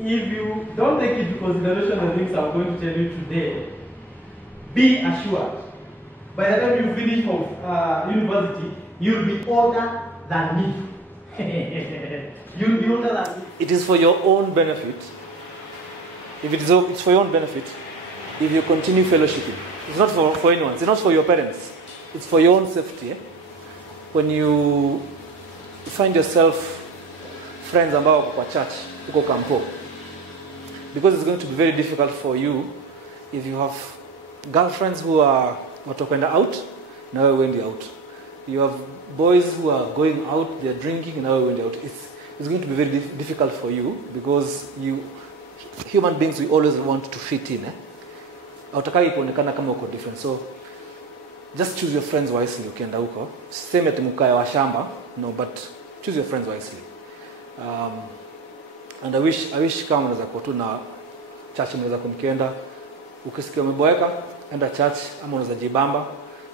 if you don't take into consideration the things I'm going to tell you today, be assured, by the time you finish from university, you'll be older than me. You'll be older than me. It is for your own benefit. If it's for your own benefit, if you continue fellowshipping, it's not for anyone. It's not for your parents. It's for your own safety. When you find yourself friends ambao kwa church, uko kampo, because it's going to be very difficult for you if you have girlfriends who are watokwenda out, na wewe wendi out. You have boys who are going out, they're drinking, na wewe wendi out. It's going to be very difficult for you because human beings, we always want to fit in. Hautakai kuonekana kama uko different. So just choose your friends wisely ukienda huko. Siseme ati mkae wa shamba, no, but choose your friends wisely. And I wish kama unaweza kuwa tu na church unaweza kumkienda, ukisikia umeboeka, enda church, ama unaweza jibamba,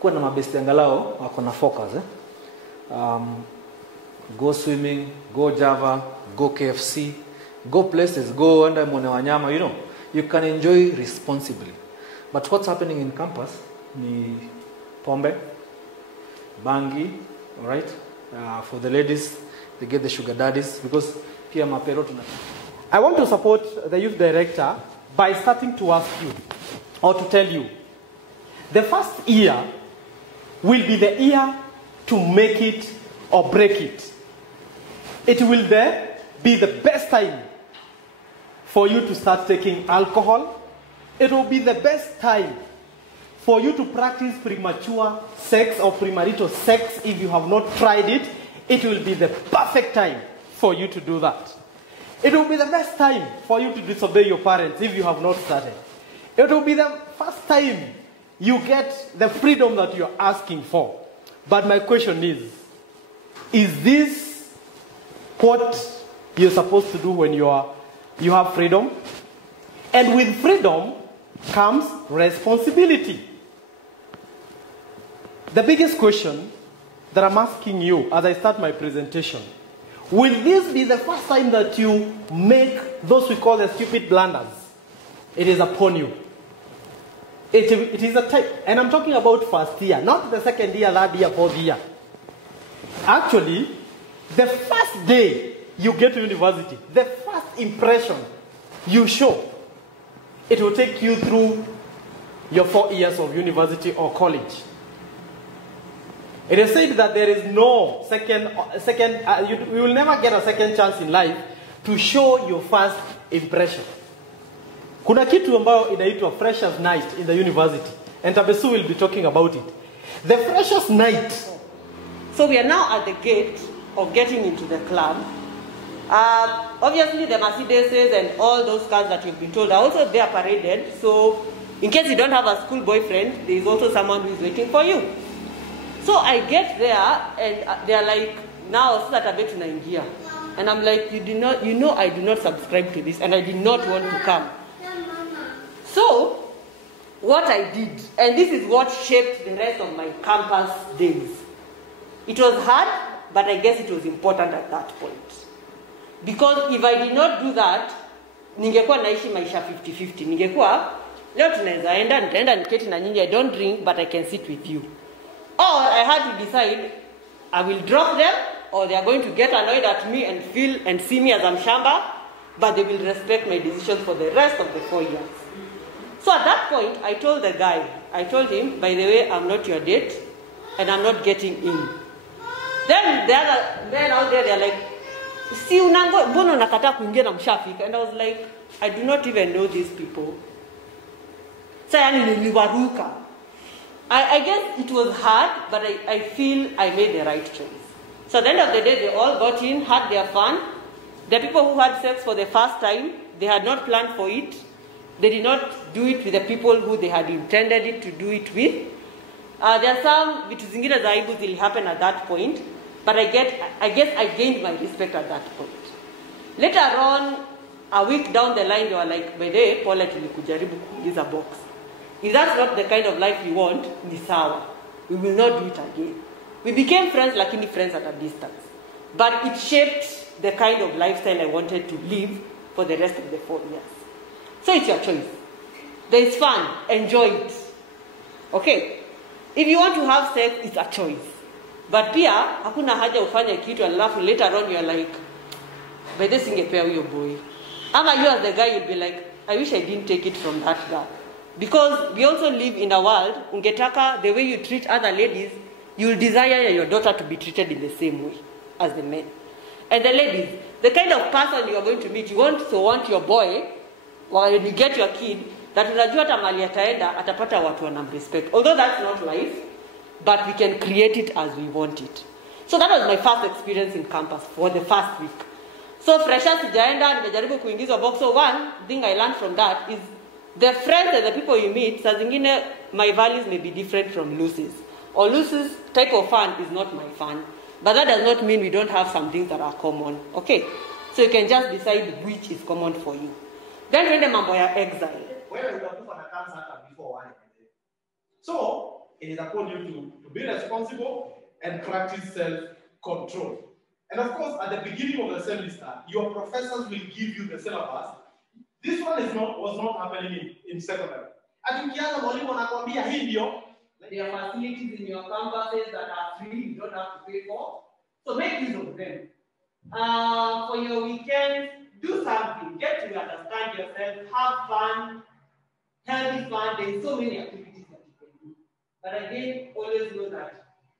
kuwa na mabesti angalao wako na focus. Go swimming, go Java, go KFC, go places, go enda muone wanyama, you know. You can enjoy responsibly. But what's happening in campus ni pombe, bangi, all right? For the ladies, they get the sugar daddies because pia mapero tuna. I want to support the youth director by starting to ask you or to tell you, the first year will be the year to make it or break it. It will then be the best time for you to start taking alcohol. It will be the best time for you to practice premature sex or premarital sex if you have not tried it. It will be the perfect time for you to do that. It will be the best time for you to disobey your parents if you have not started. It will be the first time you get the freedom that you're asking for. But my question is this what you're supposed to do when you have freedom? And with freedom comes responsibility. The biggest question that I'm asking you as I start my presentation, will this be the first time that you make those we call the stupid blunders? It is upon you. It is a time, and I'm talking about first year, not the second year, third year, fourth year. Actually, the first day you get to university, the first impression you show, it will take you through your 4 years of university or college. It is said that there is no you will never get a second chance in life to show your first impression. Kuna kitu ambayo inaitwa freshers night in the university, and Tabesu will be talking about it. The freshers night. So we are now at the gate of getting into the club. Obviously the Mercedeses and all those cars that you've been told are also there paraded. So in case you don't have a school boyfriend, there is also someone who is waiting for you. So I get there and they are like, now so that I bet tunaingia. And I'm like, you know I do not subscribe to this and I did not want to come. So what I did, and this is what shaped the rest of my campus days. It was hard, but I guess it was important at that point. Because if I did not do that, ningekuwa naishi maisha 50-50. Ningekuwa, leo tunaweza enda, nitaenda niketi na nyinyi, I don't drink, but I can sit with you. Or I had to decide, I will drop them, or they are going to get annoyed at me and feel and see me as I'm shamba, but they will respect my decisions for the rest of the 4 years. So at that point, I told the guy, I told him, by the way, I'm not your date, and I'm not getting in. Then the other men out there, they're like, si unango, mbono nakata kuingia na mshafika. And I was like, I do not even know these people. So I guess it was hard, but I feel I made the right choice. So at the end of the day, they all got in, had their fun. The people who had sex for the first time, they had not planned for it. They did not do it with the people who they had intended it to do it with. There are some vitu zingine za aibu will happen at that point, but I guess I gained my respect at that point. Later on, a week down the line, they were like, by the way, Paula tulikujaribu kuingiza box. If that's not the kind of life we want, ni sawa. We will not do it again. We became friends, lakini friends at a distance. But it shaped the kind of lifestyle I wanted to live for the rest of the 4 years. So it's your choice. There is fun, enjoy it. Okay? If you want to have sex, it's a choice. But pia, hakuna haja ufanye kitu alafu later on you're like, by this singepea huyo boy. Ama you as the guy, you'll be like, I wish I didn't take it from that guy. Because we also live in a world, ungetaka, the way you treat other ladies, you'll desire your daughter to be treated in the same way as the men. And the ladies, the kind of person you are going to meet, you also want your boy, or when you get your kid, that unajua hata mali ataenda, atapata watu wanamrespect. Although that's not life, but we can create it as we want it. So that was my first experience in campus for the first week. So freshers sijaenda, nimejaribu kuingizwa box. So one thing I learned from that is the friends and the people you meet, saa zingine my values may be different from Lucy's. Or Lucy's type of fun is not my fun. But that does not mean we don't have some things that are common. Okay? So you can just decide which is common for you. Then tuende mambo ya exile. So it is upon you to be responsible and practice self-control. And of course, at the beginning of the semester, your professors will give you the syllabus. This one was not happening in secondary. Atukianza mwalimu anakuambia hii ndio. There are facilities in your campuses that are free, you don't have to pay for. So make use of them. For your weekends, do something. Get to understand yourself, have fun, healthy fun. There are so many activities that you can do. But again, always know that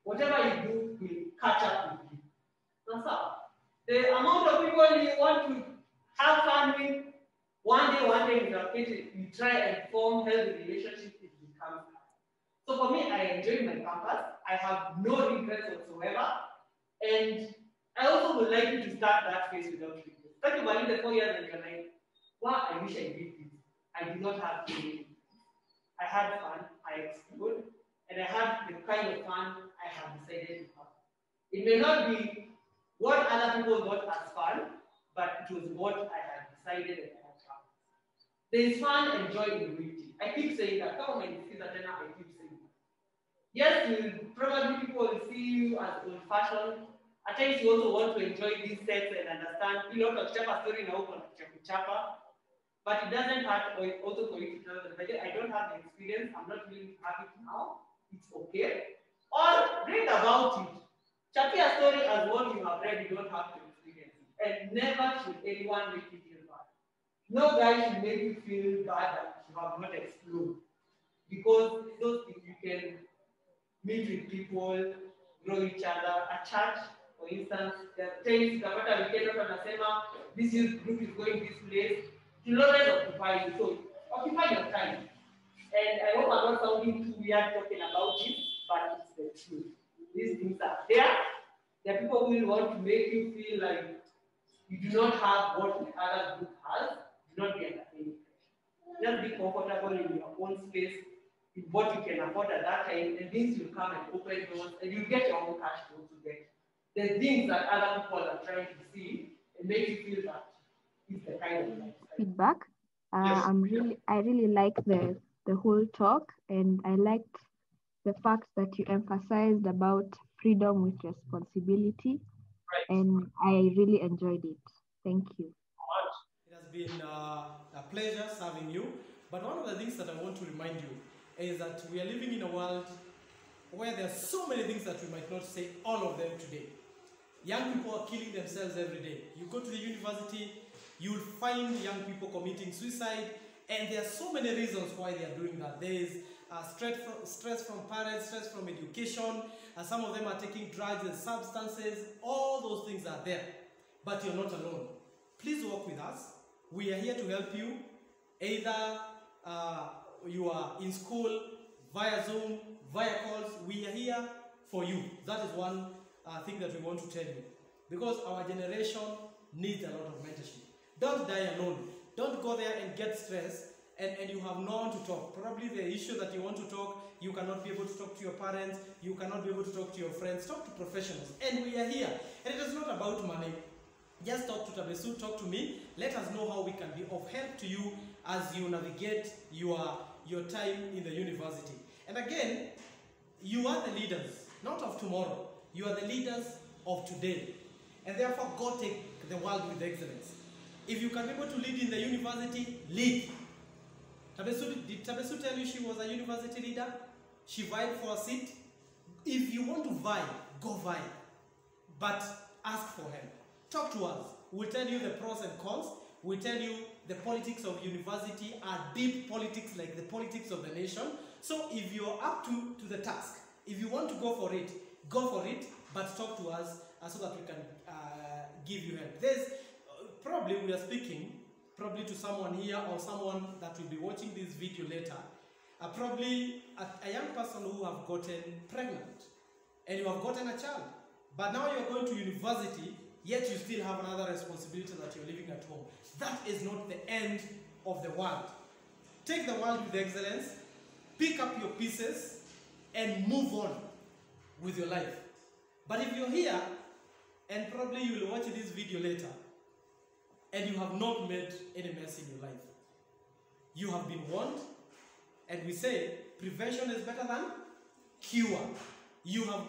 whatever you do will catch up with you. That's all. The amount of people you want to have fun with, one day you try and form healthy relationships, it becomes hard. So for me, I enjoy my campus. I have no regrets whatsoever. And I also would like you to start that phase without regrets. Like you in the 4 years and you're like, wow, I wish I did this. I did not have any. I had fun, I explored, and I had the kind of fun I have decided to have. It may not be what other people got as fun, but it was what I had decided and I had to have. There is fun and joy in waiting. I keep saying that. Come on, I keep saying that. Yes, probably people will see you as old-fashioned. At times you also want to enjoy these sets and understand. You know, chapa story now, chapa. But it doesn't hurt also for you to tell them, I don't have the experience, I'm not really happy now, it's okay. Or read about it. Chapter a story as what you have read, you don't have to experience it. And never should anyone make you feel bad. No guy should make you feel bad that you have not explored. Because those things you can meet with people, grow each other. At church, for instance, there are things this youth group is going this place. You always occupy you, so occupy your time. And I hope I'm not sounding too weird talking about it, but it's the truth. These things are there. There are people who will want to make you feel like you do not have what the other group has. Do not get any pressure. Just be comfortable in your own space, in what you can afford at that time, and things will come and open doors, and you get your own cash flow to get. The things that other people are trying to see and make you feel that it's the kind of life. Feedback. Yes. I really like the whole talk, and I liked the fact that you emphasized about freedom with responsibility, Right. and I really enjoyed it. Thank you. It has been a pleasure serving you. But one of the things that I want to remind you is that we are living in a world where there are so many things that we might not say all of them today. Young people are killing themselves every day. You go to the university, you'll find young people committing suicide, and there are so many reasons why they are doing that. There is stress from parents, stress from education, and some of them are taking drugs and substances. All those things are there, but you're not alone. Please work with us. We are here to help you. Either you are in school, via Zoom, via calls, we are here for you. That is one thing that we want to tell you. Because our generation needs a lot of mentorship. Don't die alone. Don't go there and get stressed and you have no one to talk. Probably the issue that you want to talk, you cannot be able to talk to your parents, you cannot be able to talk to your friends. Talk to professionals. And we are here. And it is not about money. Just talk to Tabesu, talk to me. Let us know how we can be of help to you as you navigate your time in the university. And again, you are the leaders, not of tomorrow. You are the leaders of today. And therefore, God take the world with excellence. If you can be able to lead in the university, lead. Did Tabesu tell you she was a university leader? She vied for a seat. If you want to vie, go vie. But ask for help. Talk to us. We'll tell you the pros and cons. We'll tell you the politics of university are deep politics like the politics of the nation. So if you're up to the task, if you want to go for it, but talk to us so that we can give you help. There's probably we are speaking probably to someone here or someone that will be watching this video later. Probably a young person who have gotten pregnant and you have gotten a child. But now you're going to university, yet you still have another responsibility that you're living at home. That is not the end of the world. Take the world with excellence, pick up your pieces, and move on with your life. But if you're here, and probably you will watch this video later, and you have not made any mess in your life, you have been warned, and we say prevention is better than cure. You will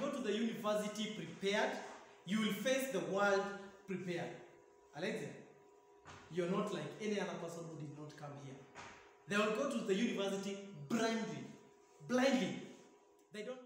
go to the university prepared. You will face the world prepared. Alexia, you're not like any other person who did not come here. They will go to the university blindly. They don't